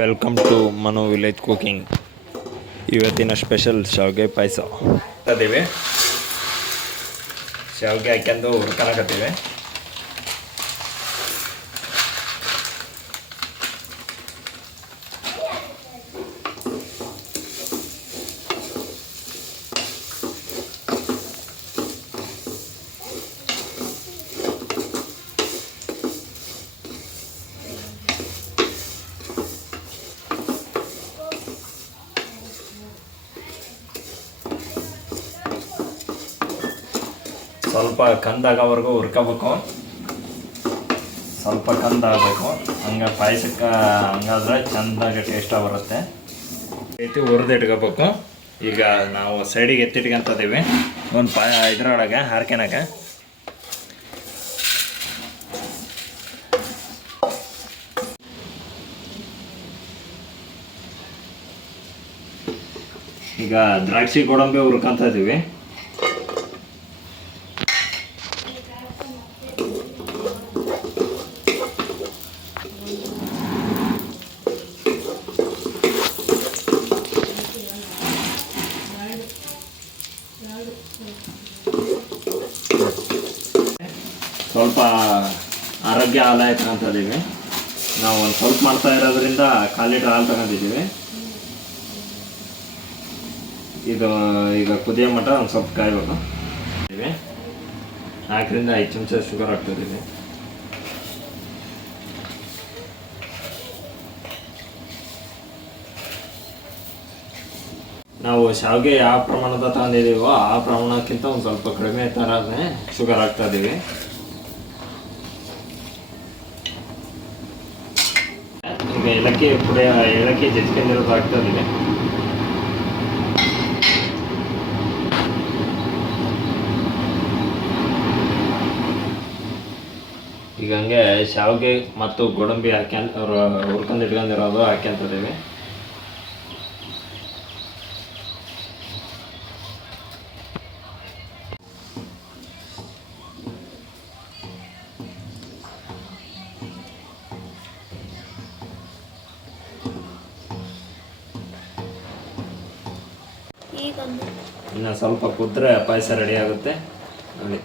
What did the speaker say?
Welcome to Manu village cooking ಇವತ್ತಿನ special ಶಾವಿಗೆ ಪಾಯಸ. ಅದೇವೆ ಶಾವಿಗೆ ಹಾಕ್ಯಂದು ಹುರ್ಕೊಳಕತ್ತೀವಿ ಸ್ವಲ್ಪ ಕಂದಾಗವರೆಗೂ ಹುರ್ಕೋಬೇಕು. ಸ್ವಲ್ಪ ಕಂದಾಗಬೇಕು. ಹಂಗೆ ಪಾಯಸಕ್ಕೆ ಹಂಗಾದ್ರೆ ಚೆಂದಾಗಿ ಟೇಸ್ಟಾಗಿ ಬರುತ್ತೆ. ರೀತಿ ಹುರಿದು ಇಟ್ಕೋಬೇಕು ಈಗ ನಾವು ಸೈಡಿಗೆ ಎತ್ತಿಟ್ಕೊಂತಿದ್ದೀವಿ ಒಂದು ಪಾಯ ಇದ್ರೊಳಗೆ, ಹಾರ್ಕೆನಾಗ. ಈಗ ದ್ರಾಕ್ಷಿ ಗೋಡಂಬಿ ಹುರ್ಕೊಂತ ಇದೀವಿ ಸ್ವಲ್ಪ ಆರೋಗ್ಯ ಹಾಲು ಇದೀವಿ ನಾವು ಒಂದು ಸ್ವಲ್ಪ ಮಾಡ್ತಾ ಇರೋದ್ರಿಂದ ಕಾಲು ಲೀಟ್ರ್ ಹಾಲು ತಗೊಂಡಿದ್ದೀವಿ. ಇದು, ಈಗ ಕುದಿಯೋ ಮಟ್ಟ ಒಂದು ಸ್ವಲ್ಪ ಕಾಯ್ಬೇಕು. ನಾಲ್ಕರಿಂದ ಐದು ಚಮಚ ಶುಗರ್ ಹಾಕ್ತಿದ್ದೀವಿ ನಾವು ಶಾವಿಗೆ ಯಾವ ಪ್ರಮಾಣದ ತಗೊಂಡಿದ್ದೀವೋ ಆ ಪ್ರಮಾಣಕ್ಕಿಂತ ಒಂದು ಸ್ವಲ್ಪ ಕಡಿಮೆ ಥರನೇ ಶುಗರ್ ಆಗ್ತಾ ಇದ್ದೀವಿ ಈಗ ಏಲಕ್ಕಿ ಪುಡಿ, ಏಲಕ್ಕಿ ಜಜ್ಕೊಂಡಿರೋದು ಆಗ್ತಾ ಇದ್ದೀವಿ ಈಗ ಹಂಗೆ ಶಾವಿಗೆ ಮತ್ತು ಗೋಡಂಬಿ ಹಾಕ್ಯಂತ ಹುರ್ಕೊಂಡು ಇಟ್ಕೊಂಡಿರೋದು ಹಾಕ್ಯಂತಿದ್ದೀವಿ ಈಗೊಂದು ಇನ್ನು ಸ್ವಲ್ಪ ಕುದ್ರೆ ಪಾಯಸ ರೆಡಿ ಆಗುತ್ತೆ. ನೋಡಿ.